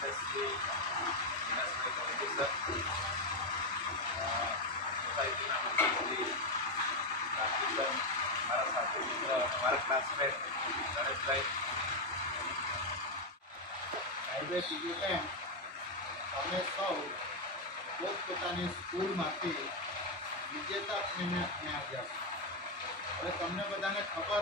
SSC વિનાશભાઈ officer સોસાયટીના મંત્રી રાજીવભાઈ મારા સાથી મિત્ર અને મારા ક્લાસમેટ ગણેશભાઈ હાઈવે બીજું કેમ તમે સૌ પોતપોતાની સ્કૂલમાંથી વિજેતા થઈને અહીંયા આવ્યા છો હવે તમને બધાને ખબર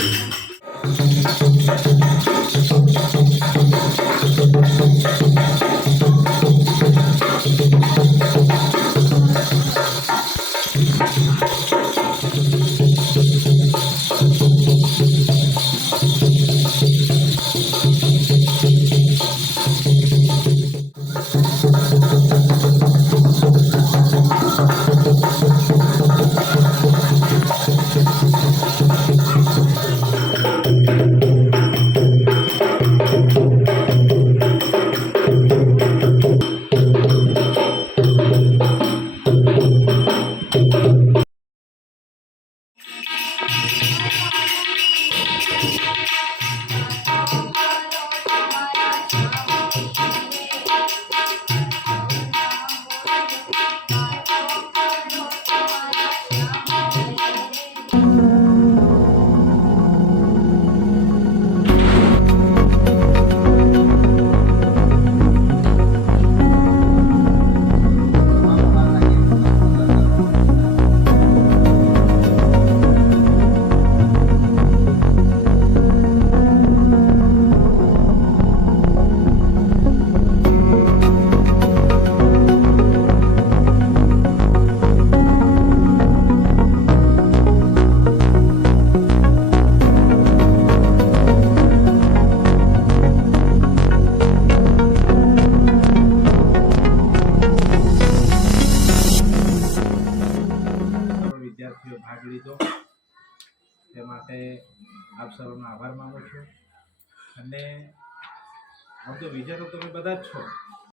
ભાગ લીધો. તે માટે આપ સર્વનો આભાર માનું છું. અને આમ તો વિચારો તમે બધા જ છો.